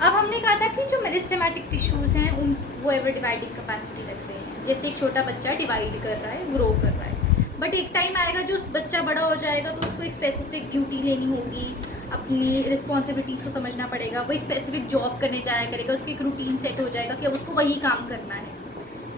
अब हमने कहा था कि जो मेरिस्टेमेटिक टिश्यूज़ हैं उन वो एवर डिवाइडिंग कैपेसिटी रख रहे हैं। जैसे एक छोटा बच्चा डिवाइड कर रहा है, ग्रो कर रहा है, बट एक टाइम आएगा जो उस बच्चा बड़ा हो जाएगा तो उसको एक स्पेसिफिक ड्यूटी लेनी होगी, अपनी रिस्पॉन्सिबिलिटीज़ को समझना पड़ेगा, वो एक स्पेसिफिक जॉब करने जाया करेगा, उसकी एक रूटीन सेट हो जाएगा कि अब उसको वही काम करना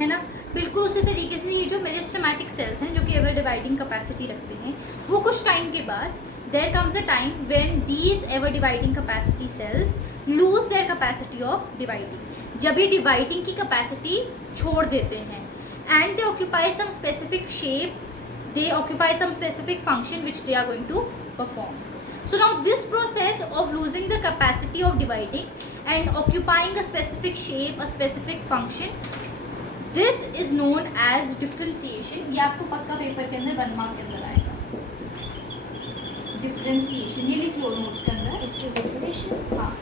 है ना। बिल्कुल उसी तरीके से ये जो मेरिस्टेमेटिक सेल्स हैं जो कि एवर डिवाइडिंग कैपेसिटी रखते हैं, वो कुछ टाइम के बाद there comes a time when these ever dividing capacity cells lose their capacity of dividing. जब ये डिवाइडिंग की कैपेसिटी छोड़ देते हैं and they occupy some specific shape, they occupy some specific function which they are going to perform. So now this process of losing the capacity of dividing and occupying a specific shape, a specific function, this is known as differentiation. ये आपको पक्का paper के अंदर 1 mark के अंदर आएगा। differentiation ये लिख लो नोट्स के अंदर। इसकी डेफिनेशन, हाँ,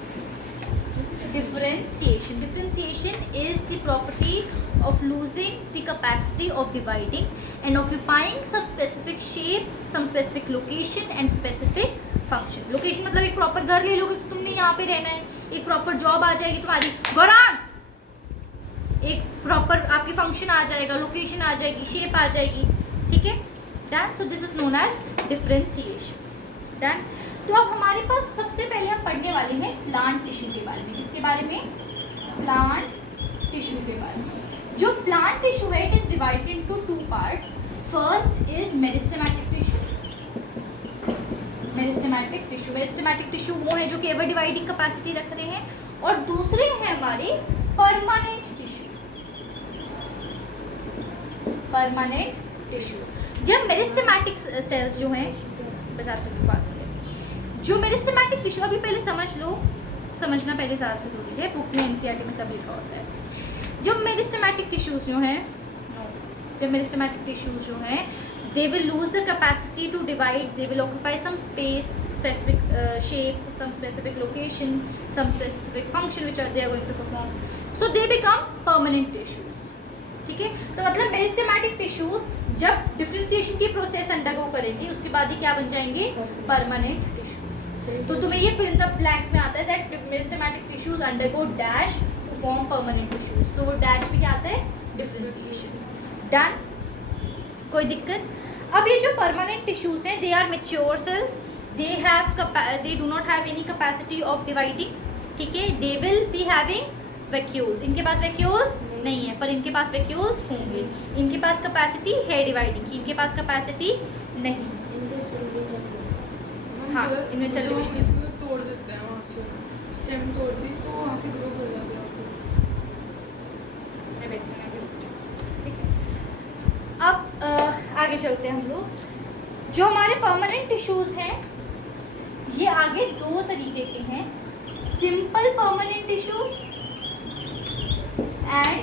differentiation is the property of losing the capacity of dividing and occupying some specific shape, some specific location and specific function. Location मतलब एक प्रॉपर घर ले लोगे तो तुमने यहाँ पे रहना है, एक प्रॉपर जॉब आ जाएगी तुम्हारी, गौरांग, एक प्रॉपर आपकी फंक्शन आ जाएगा, लोकेशन आ जाएगी, शेप आ जाएगी, ठीक है। Done. So this is known as differentiation. Done. तो अब हमारे पास सबसे पहले हम पढ़ने वाले हैं प्लांट टिश्यू के बारे में। किसके बारे में? प्लांट टिश्यू के बारे में। जो प्लांट टिश्यू है it is divided into 2 parts. First is meristematic tissue. Meristematic tissue, meristematic tissue वो है जो कि एवर डिवाइडिंग कैपेसिटी रख रहे हैं, और दूसरे हैं हमारे परमानेंट टिश्यू। परमानेंट टिश्यू जब मेरिस्टेमेटिक सेल्स जो हैं, बताते हैं बात, जो मेरिस्टेमेटिक टिश्यू, अभी पहले समझ लो, समझना पहले ज़्यादा जरूरी है, बुक में एनसीईआरटी में सब लिखा होता है। जब मेरिस्टेमेटिक टिश्यूज जो हैं, जब मेरिस्टेमेटिक टिश्यूज जो हैं, they will lose the capacity to divide, they will occupy some space, specific shape, some specific location, some specific function which are they are going to perform, so they become permanent tissues. ठीक है, तो मतलब meristematic tissues जब differentiation की process undergo करेंगे उसके बाद ही क्या बन जाएंगे? Permanent tissues. तो तुम्हें ये फिल इन द ब्लैंक्स में आता है that meristematic tissues undergo dash to form permanent tissues. तो वो डैश पे क्या आता है? डिफरेंशिएशन। डन। कोई दिक्कत? अब ये जो परमानेंट टिश्यूज हैं they are mature cells, they do not have any capacity of dividing. ठीक है, they will be having vacuoles. इनके पास वैक्यूल्स नहीं है, पर इनके पास वैक्यूल्स होंगे। इनके पास कैपेसिटी है डिवाइडिंग की, इनके पास कैपेसिटी नहीं। हाँ, इनमें सेल डिवीजन तोड़ देते हैं, वहाँ से स्टेम तोड़ दी तो वहाँ से ग्रो कर जाते हैं। ठीक है, अब आगे चलते हैं हम लोग। जो हमारे परमानेंट टिश्यूज हैं ये आगे 2 तरीके के हैं, simple permanent tissues and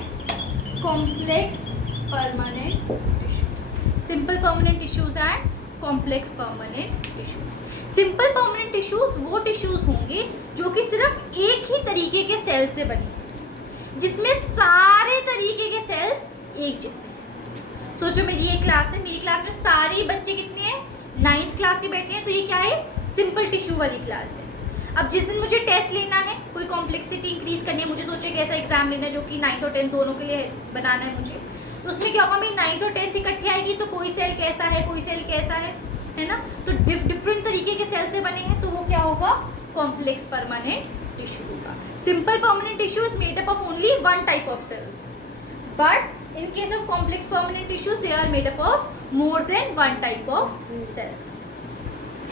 complex permanent tissues. Simple permanent tissues and complex permanent tissues. Simple permanent tissues वो टिश्यूज होंगे जो कि सिर्फ एक ही तरीके के सेल से बने, जिसमें सारे तरीके के सेल्स एक जैसे। सोचो मेरी एक क्लास है, मेरी क्लास में सारे बच्चे कितने हैं? 9th क्लास के बैठे हैं, तो ये क्या है? सिंपल टिश्यू वाली क्लास है। अब जिस दिन मुझे टेस्ट लेना है, कोई कॉम्प्लेक्सिटी इंक्रीज करनी है, मुझे सोचो एक ऐसा एग्जाम लेना है जो कि 9th और 10th दोनों के लिए बनाना है मुझे, तो उसमें क्या होगा? मेरी 9th और 10th इकट्ठे आएगी, तो कोई सेल कैसा है, कोई सेल कैसा है ना। तो डिफरेंट तरीके के सेल से बने हैं, तो वो क्या होगा? कॉम्प्लेक्स परमानेंट टिश्यू होगा। Simple permanent tissue is made up of only 1 type of cells, but in case of complex permanent tissues they are made up of more than 1 type of cells.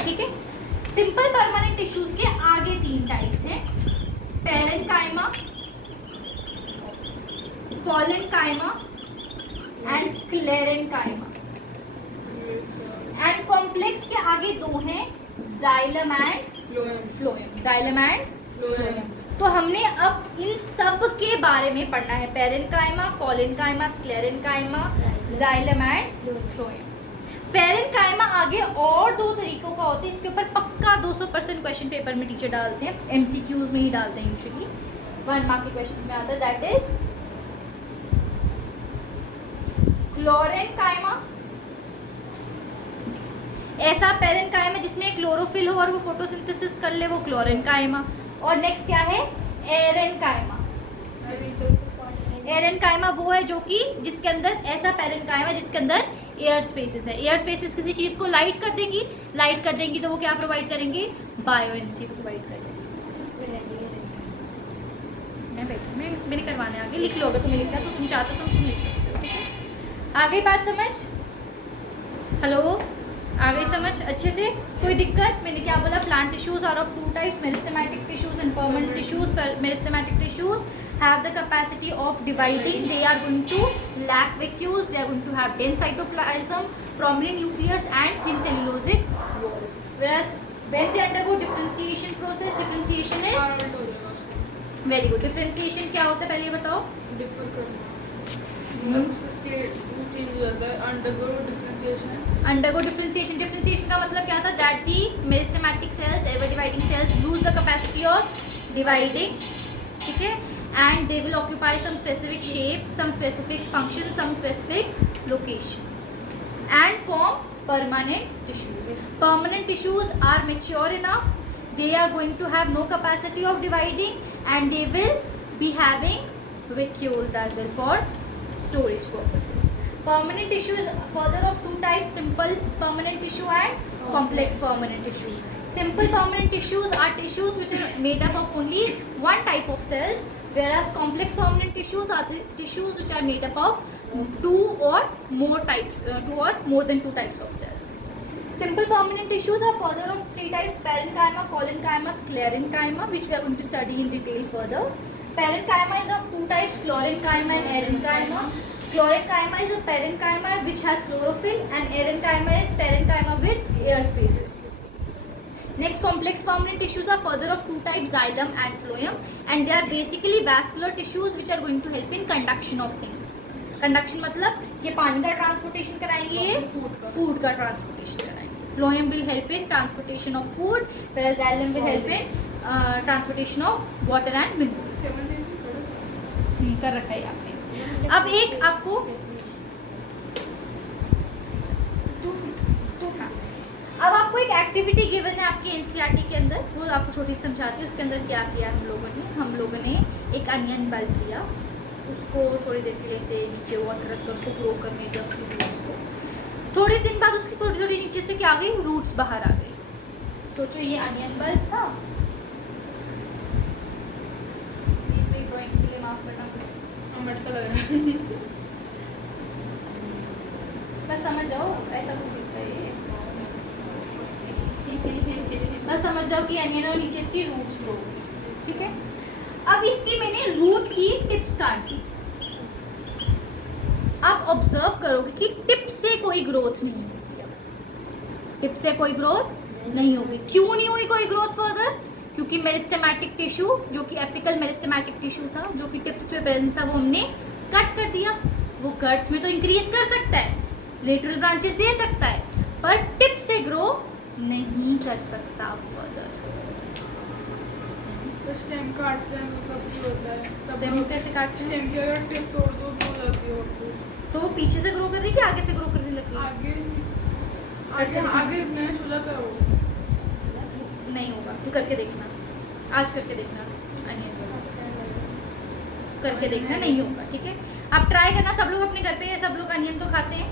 ठीक है, simple permanent tissues के आगे 3 types हैं, parenchyma, collenchyma and sclerenchyma. And complex के आगे 2 हैं, xylem and phloem. Xylem and phloem. तो हमने अब इन सब के बारे में पढ़ना है, parenchyma, collenchyma, sclerenchyma, xylem and phloem. Parenchyma आगे और 2 तरीकों का होता है, इसके ऊपर पक्का 200% क्वेश्चन पेपर में टीचर डालते हैं, MCQs में ही डालते हैं यूजुअली, 1 मार्क के क्वेश्चन में आता है, दैट इज क्लोरेन्काइमा। ऐसा पैरेन्काइमा जिसमें क्लोरोफिल हो और वो फोटोसिंथेसिस कर ले, वो क्लोरेन्काइमा। और नेक्स्ट क्या है? एरेनकाइमा। एरेनकाइमा वो है जो कि जिसके अंदर ऐसा पेरेनकाइमा जिसके अंदर एयर स्पेसेस है। एयर स्पेसेस किसी चीज़ को लाइट कर देंगी तो वो क्या प्रोवाइड करेंगे, बायोएनर्जी प्रोवाइड करेंगे। मैंने करवाने आगे लिख लो, अगर तुम्हें लिखना है तो तुम चाहते हो तो तुम लिख सकते हो, ठीक है। आ गई बात समझ? हेलो, आ गई समझ अच्छे से? कोई दिक्कत? मैंने क्या बोला, plant tissues are of two type, meristematic tissues and permanent tissues. Meristematic tissues have the capacity of dividing. They are going to lack vacuoles, they are going to have dense cytoplasm, prominent nucleus and thin cellulosic walls. Whereas when they undergo differentiation process, differentiation is very good. Differentiation क्या होता है पहले ये बताओ? Differ करना, उसका state change हो जाता है। Undergo differentiation. डिफरेंशिएशन का मतलब क्या था? That the meristematic cells, ever dividing cells loose the capacity of dividing, ठीक है, and they will occupy some specific shape, some specific function, some specific location and form permanent tissues. Permanent tissues are mature enough, they are going to have no capacity of dividing and they will be having vacuoles as well for storage purposes. Permanent tissues further of two types, simple permanent tissue and complex permanent tissue. Simple permanent tissues are tissues which are made up of only one type of cells, whereas complex permanent tissues are the tissues which are made up of two or more than two types of cells. Simple permanent tissues are further of three types: parenchyma, collenchyma, sclerenchyma, which we are going to study in detail further. Parenchyma is of two types: chlorenchyma and erenchyma. Chlorenchyma is a parenchyma which has chlorophyll, and erenchyma is parenchyma with air spaces. Next, complex permanent tissues are further of two types: xylem and phloem, and they are basically vascular tissues which are going to help in conduction of things. Conduction मतलब ये पानी का transportation कराएंगे, ये food का transportation कराएंगे. Phloem will help in transportation of food, whereas xylem will help in transportation of water and minerals. कर रखा है आपने. अब एक आपको अब आपको एक एक्टिविटी गिवन है आपके एनसीईआरटी के अंदर, वो आपको छोटी सी समझाती है. उसके अंदर क्या किया हम लोगों ने एक अनियन बल्ब लिया, उसको थोड़ी देर के लिए से नीचे वाटर रखकर उसको ग्रो करने दिया उसकी रूट्स को. थोड़े दिन बाद उसकी थोड़ी थोड़ी नीचे से क्या आ गई, रूट्स बाहर आ गई. सोचो ये अनियन बल्ब था. प्लीज मेरी ड्राइंग के लिए माफ करना, मटका लग रहा है. बस समझ जाओ ऐसा कुछ दिखता है ये. बस समझ जाओ कि अनियन और नीचे इसकी रूट्स ग्रो होगी, ठीक है. अब इसकी मैंने रूट की टिप्स काट दी. अब ऑब्जर्व करोगे कि टिप से कोई ग्रोथ नहीं होगी. टिप से कोई ग्रोथ नहीं होगी. क्यों नहीं हुई कोई ग्रोथ फर्दर? क्योंकि मेरिस्टेमेटिक टिश्यू जो कि एपिकल मेरिस्टेमेटिक टिश्यू था, जो कि टिप्स पे प्रेजेंट था, वो हमने कट कर दिया. वो गर्थ में तो इंक्रीज कर सकता है, लेटरल ब्रांचेस दे सकता है, पर टिप से ग्रो नहीं कर सकता फर्दर. स्टेम काटते हैं तो सब कुछ होता है. स्टेम कैसे काटते हैं? स्टेम की अगर टिप तोड़ दो तो हो जाती है. तो वो पीछे से ग्रो कर रही है कि आगे से ग्रो करने लगी? आगे रुकने में सुलझता है. वो नहीं होगा. तू करके देखना, आज करके देखना, करके देखना, नहीं होगा, ठीक है. आप ट्राई करना. सब लोग अपने घर पे सब लोग अनियन तो खाते हैं,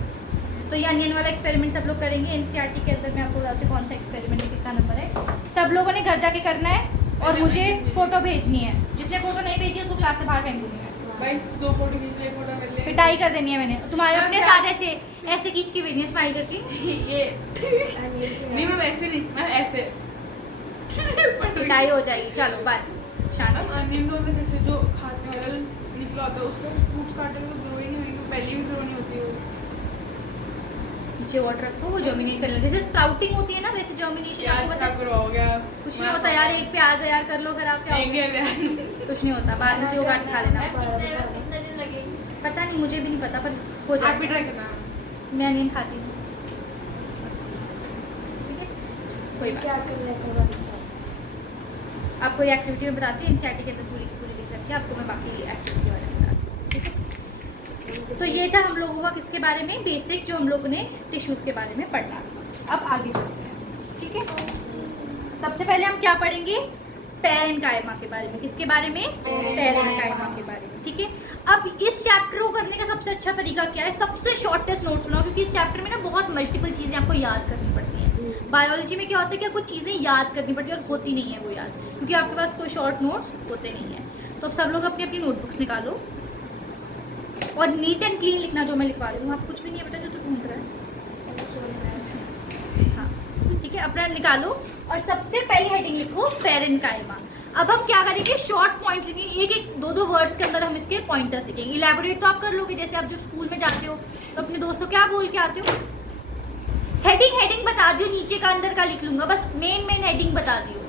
तो ये अनियन वाला एक्सपेरिमेंट सब लोग करेंगे. एनसीईआरटी के अंदर मैं आपको बताती हूँ कौन सा एक्सपेरिमेंट है, कितना नंबर है. सब लोगों ने घर जाके करना है और मुझे फोटो भेजनी है. जिसने फोटो नहीं भेजी उसको क्लास से बाहर फेंक दूंगी मैं. भाई 2 फोटो खींच ले, 1 फोटो कर ले. पिटाई कर देनी है मैंने. तुम्हारे अपने साथ ऐसे खींच के भेजनी है, स्माइल करके. ये नहीं, मैं वैसे नहीं, मैं ऐसे. पिटाई हो जाएगी. चलो बस शांति. अब अनियन को मैं जैसे जो खाते वाला निकला होता है उसका रूट्स काटेंगे तो ग्रो ही नहीं होगी. पहले भी ग्रो नहीं होती है. नीचे वाटर रखो, वो जर्मिनेट करने लगे. जैसे स्प्राउटिंग होती है ना, वैसे जर्मिनेशन आपको पता है. ग्रो हो गया. कुछ नहीं होता यार. एक प्याज है यार, कर लो खराब. क्या कुछ नहीं होता. बाद में से वो काट खा लेना. कितने दिन लगेंगे पता नहीं, मुझे भी नहीं पता, पर हो जाएगा. आप भी ट्राई करना. मैं अनियन खाती हूँ, ठीक है. कोई बात. क्या करने का आपको ये एक्टिविटी में बताती हूँ. एनसीईआरटी के अंदर पूरी की पूरी लिख रखी है. आपको मैं बाकी एक्टिविटी वाले बताती हूँ, ठीक है. तो ये था हम लोगों का किसके बारे में, बेसिक जो हम लोगों ने टिश्यूज़ के बारे में पढ़ना था. अब आगे चलते हैं, ठीक है. सबसे पहले हम क्या पढ़ेंगे, पैरेन्काइमा के बारे में। किसके बारे में? पैरेन्काइमा के बारे में। ठीक है, अब इस चैप्टर को करने का सबसे अच्छा तरीका क्या है? सबसे शॉर्टेस्ट नोट्स बनाओ, क्योंकि इस चैप्टर में ना बहुत मल्टीपल चीज़ें आपको याद करनी पड़ती हैं। बायोलॉजी में क्या होता है कि कुछ चीज़ें याद करनी पड़ती है और होती नहीं है वो याद, क्योंकि आपके पास कोई शॉर्ट नोट्स होते नहीं हैं। तो अब सब लोग अपनी अपनी नोटबुक्स निकालो और नीट एंड क्लीन लिखना जो मैं लिखवा रही हूँ। आप कुछ भी नहीं है बेटा जो तो ढूंढ रहा है। हाँ ठीक है, अपना निकालो और सबसे पहली हेडिंग लिखो पैरेन्काइमा। अब हम क्या करेंगे? शॉर्ट पॉइंट्स लिखेंगे, एक एक दो दो वर्ड्स के अंदर हम इसके पॉइंटर्स लिखेंगे। इलेबोरेट तो आप कर लोगे, जैसे आप जब स्कूल में जाते हो तो अपने दोस्तों क्या बोल के आते हो? हेडिंग बता दियो, नीचे का अंदर का लिख लूंगा, बस मेन हेडिंग बता दियो।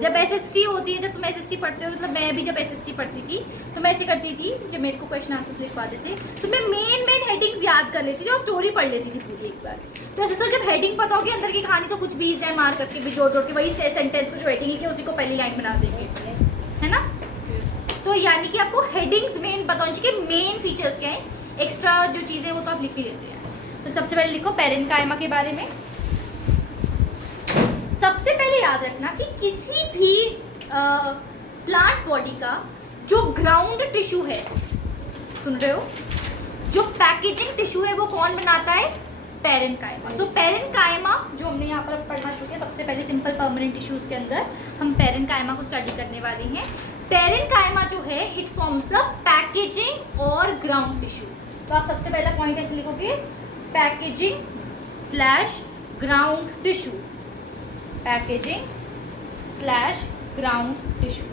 जब एसएसटी होती है, जब तुम एसएसटी पढ़ते हो, मतलब मैं भी जब एसएसटी पढ़ती थी तो मैं ऐसे करती थी, जब मेरे को क्वेश्चन आंसर्स लिखवाते थे तो मैं मेन हेडिंग्स याद कर लेती थी और स्टोरी पढ़ लेती थी पूरी एक बार। तो ऐसे तो जब हेडिंग पता होगी अंदर की कहानी, तो कुछ भी है मार करके भी जोड़ के वही सेंटेंस को जो हेडिंग लिखे उसी को पहली लाइन बना देंगे, है ना? तो यानी कि आपको हेडिंग्स मेन पता होनी चाहिए कि मेन फीचर्स क्या है, एक्स्ट्रा जो चीज़ें वो तो आप लिख ही लेते हैं। तो सबसे पहले लिखो पैरेन्काइमा के बारे में। सबसे पहले याद रखना कि किसी भी प्लांट बॉडी का जो ग्राउंड टिश्यू है, सुन रहे हो, जो पैकेजिंग टिश्यू है वो कौन बनाता है? पैरेन्काइमा। सो पैरेन्काइमा जो हमने यहाँ पर पढ़ना शुरू किया, सबसे पहले सिंपल परमानेंट टिश्यूज के अंदर हम पैरेन्काइमा को स्टडी करने वाले हैं। पैरेन्काइमा जो है इट फॉर्म्स द पैकेजिंग और ग्राउंड टिश्यू। तो आप सबसे पहला पॉइंट ऐसे लिखोगे, packaging slash ground tissue, packaging slash ground tissue.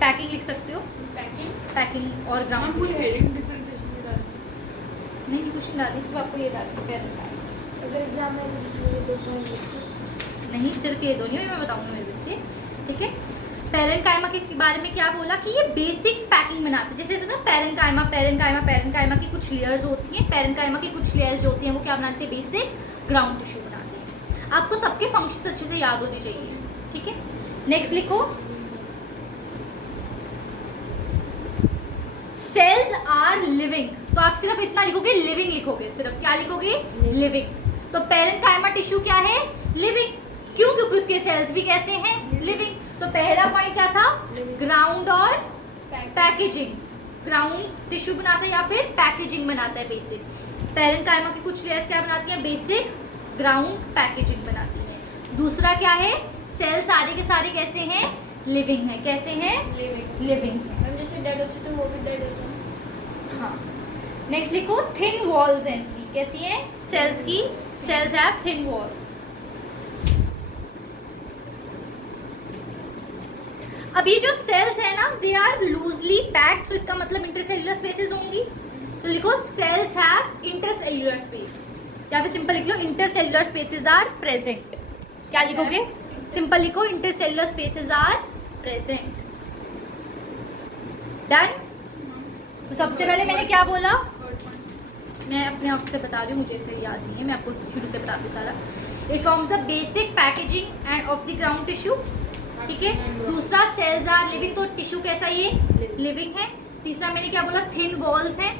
Packing लिख सकते हो, पैकिंग और ग्राउंड टिश्यू। नहीं कुछ नहीं डालनी, सिर्फ आपको ये डालना है। अगर एग्जाम में ये 2 पॉइंट लिख सकते, नहीं सिर्फ ये दो नहीं, मैं बताऊंगी मेरे बच्चे। ठीक है, पैरेन्काइमा के बारे में क्या बोला कि ये बेसिक पैकिंग बनाते हैं। जैसे सुना पैरेन्काइमा की कुछ लेयर्स होती हैं, पैरेन्काइमा की कुछ लेयर्स जो होती हैं वो क्या बनाते हैं? बेसिक ग्राउंड टिश्यू बनाते हैं। आपको सबके फंक्शन अच्छे से याद होने चाहिए। ठीक है, नेक्स्ट लिखो, सेल्स आर लिविंग। तो आप सिर्फ इतना लिखोगे, लिविंग लिखोगे, सिर्फ क्या लिखोगे? लिविंग। तो पैरेन्काइमा टिश्यू क्या है? लिविंग। क्यों? क्योंकि उसके सेल्स भी कैसे हैं? लिविंग। तो पहला पॉइंट क्या था? ग्राउंड और पैकेजिंग। ग्राउंड टिश्यू बनाता है या फिर पैकेजिंग बनाता है बेसिक। पैरेन्काइमा की कुछ लेयर्स क्या बनाती हैं? बेसिक, ग्राउंड, पैकेजिंग बनाती है। दूसरा क्या है? सेल सारे के सारे कैसे हैं? लिविंग है। कैसे हैं? लिविंग है। हम जैसे डेड होते तो वो भी डेड होते हैं। हाँ, नेक्स्ट लिखो, थिन वॉल्स हैं इसकी। कैसी हैं सेल्स की? Cells have thin walls. अब ये जो सेल्स है ना, दे आर लूजली पैक्ड, तो इसका मतलब इंटरसेल्युलर स्पेसेस होंगी। तो लिखो सेल्स हैव इंटरसेल्युलर स्पेस, या फिर सिंपल लिख लो इंटरसेल्युलर स्पेसेस आर प्रेजेंट। क्या लिखोगे? सिंपल लिखो intercellular spaces are present. Done. तो सबसे पहले मैंने क्या बोला? मैं अपने आप से बता रही हूँ, मुझे इसे याद नहीं है, मैं आपको शुरू से बता दूँ सारा। It forms the basic packaging end of the ground tissue. ठीक है, दूसरा सेल्स आर लिविंग, तो टिश्यू कैसा? ये लिविंग है। तीसरा मैंने क्या बोला? थिन वॉल्स हैं।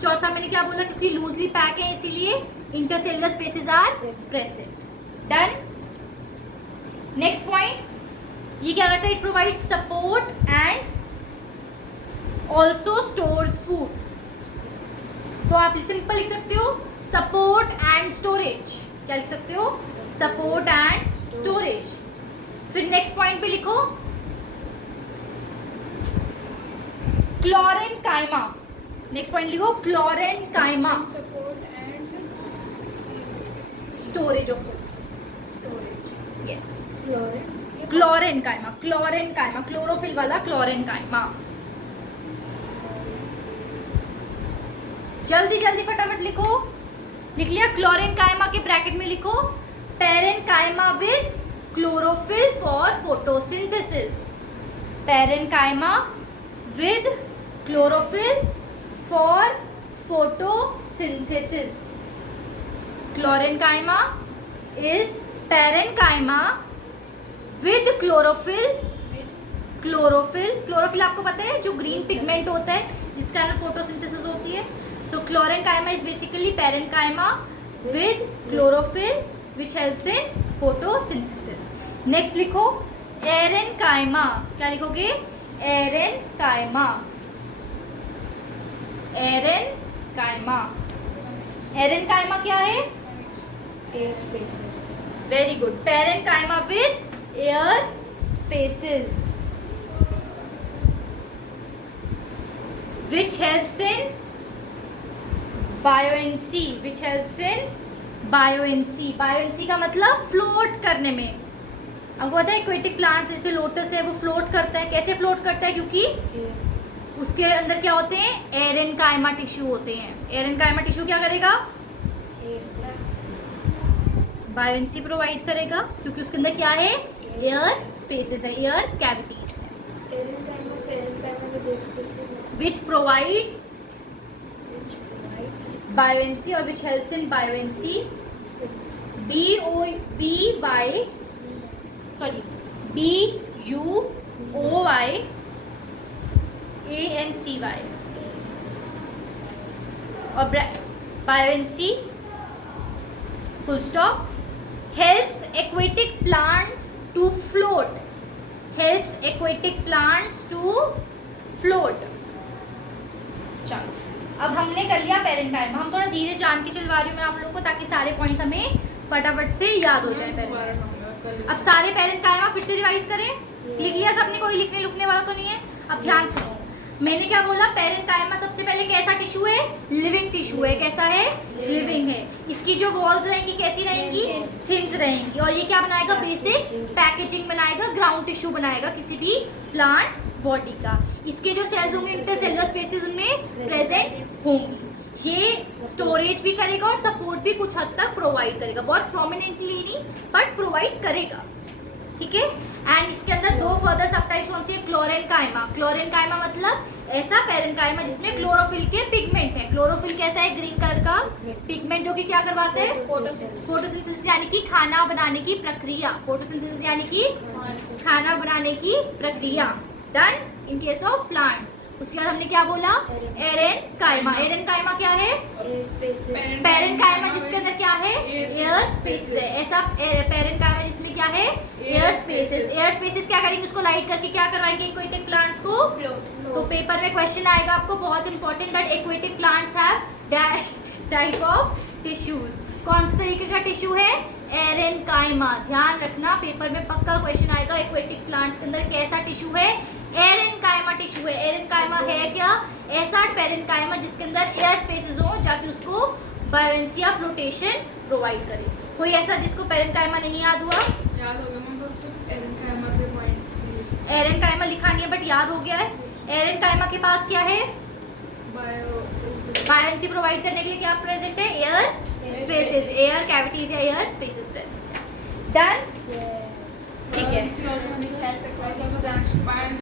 चौथा मैंने क्या बोला? क्योंकि लूजली पैक है इसीलिए intercellular spaces are present. Done. Next point, ये क्या करता है? It provide support and also stores food. तो आप सिंपल लिख सकते हो सपोर्ट एंड स्टोरेज। क्या लिख सकते हो? Support and storage. फिर नेक्स्ट पॉइंट पे लिखो क्लोरेन्काइमा। नेक्स्ट पॉइंट लिखो क्लोरेन्काइमा, support and storage of food. Storage. Yes, chlorine. क्लोरेन्काइमा, chlorophyll वाला क्लोरेन्काइमा। जल्दी जल्दी फटाफट लिखो। लिख लिया? क्लोरेन्काइमा के ब्रैकेट में लिखो parenchyma with chlorophyll for photosynthesis. Parenchyma with chlorophyll for photosynthesis. क्लोरेन्काइमा is parenchyma with chlorophyll. Chlorophyll आपको पता है जो ग्रीन पिगमेंट होता है जिसके कारण फोटोसिंथेसिस होती है। So chlorenchyma is basically parenchyma with chlorophyll which helps in photosynthesis. Next लिखो एरेनकाइमा। क्या लिखोगे? एरेनकाइमा। एरेनकाइमा। एरेनकाइमा क्या है? Air spaces. Very good. Parenchyma with air spaces which helps in buoyancy, which helps in buoyancy। buoyancy का मतलब float करने में। आपको पता है एक्वेटिक प्लांट्स जैसे लोटस है वो फ्लोट करता है। कैसे फ्लोट करता है? क्योंकि उसके अंदर क्या होते हैं? एरेनकाइमा टिश्यू होते हैं। एरेनकाइमा टिश्यू क्या करेगा? Air spaces. बायोएंसी प्रोवाइड करेगा क्योंकि उसके अंदर क्या है? एयर स्पेसेस है, एयर कैविटीज है। Parenchyma with air spaces which provides which provides buoyancy or which helps in buoyancy। B U O Y A N C Y और buoyancy full stop helps aquatic plants to float, helps aquatic plants to float। चलो अब हमने कर लिया parenchyma. हम थोड़ा धीरे जान के चलवा रही हूँ मैं आप लोगों को ताकि सारे पॉइंट्स हमें फटाफट से याद हो जाए। पेरेनकाइमा अब सारे पेरेनकाइमा फिर से रिवाइज करें। लिख लिया सबने? कोई लिखने लुकने वाला तो नहीं है? अब ध्यान सुनो, मैंने क्या बोला? पेरेनकाइमा सबसे पहले कैसा टिश्यू है? लिविंग टिश्यू है। कैसा है? लिविंग है। इसकी जो वॉल्स रहेंगी कैसी रहेंगी? थिन्स रहेंगी। और ये क्या बनाएगा? बेसिक पैकेजिंग बनाएगा, ग्राउंड टिश्यू बनाएगा किसी भी प्लांट बॉडी का। इसके जो सेल्स होंगे इंटरसेलुलर स्पेसेस उनमें प्रेजेंट होंगी। ये स्टोरेज भी करेगा और सपोर्ट भी कुछ हद तक प्रोवाइड करेगा, बहुत प्रोमिनेंटली नहीं बट प्रोवाइड करेगा। ठीक है। एंड इसके अंदर दो फर्दर सब टाइप्स कौन सी है? क्लोरेनकाइमा। क्लोरेनकाइमा मतलब ऐसा पेरेनकाइमा जिसमें क्लोरोफिल के पिगमेंट है। क्लोरोफिल कैसा है? ग्रीन कलर का पिगमेंट जो कि क्या करवाते हैं? फोटोसिंथेसिस यानी कि खाना बनाने की प्रक्रिया। फोटोसिंथेसिस यानी कि खाना बनाने की प्रक्रिया done in case of plants. उसके बाद हमने क्या बोला? एरेनकाइमा। एरेनकाइमा क्या है? Air spaces. पेरेनकाइमा जिसके अंदर क्या है? एयर स्पेसेस है। ऐसा पेरेनकाइमा जिसमें क्या है? Air spaces. एयर स्पेसेस क्या करेंगे? उसको लाइट करके क्या करवाएंगे एक्वेटिक प्लांट्स को? तो पेपर में क्वेश्चन आएगा आपको बहुत important that aquatic plants have dash type of tissues. कौन से तरीके का टिश्यू है? एरेनकाइमा। ध्यान रखना पेपर में पक्का क्वेश्चन आएगा एक्वेटिक प्लांट्स के अंदर कैसा टिश्यू है? एरेनकाइमा टिश्यू है। एरेनकाइमा है क्या? ऐसा पेरेनकाइमा जिसके अंदर एयर स्पेसेस हो जाके उसको बायोएंसी या फ्लोटेशन प्रोवाइड करे। कोई ऐसा जिसको पेरेनकाइमा नहीं याद हुआ? याद हो गया मैम, पर सिर्फ एरेनकाइमा के पॉइंट्स। एरेनकाइमा लिखा नहीं है बट याद हो गया है। एरेनकाइमा के पास क्या है? बायोएंसी प्रोवाइड करने के लिए क्या प्रेजेंट है? एयर स्पेसेस, एयर कैविटीज या एयर स्पेसेस प्रेजेंट है। डन।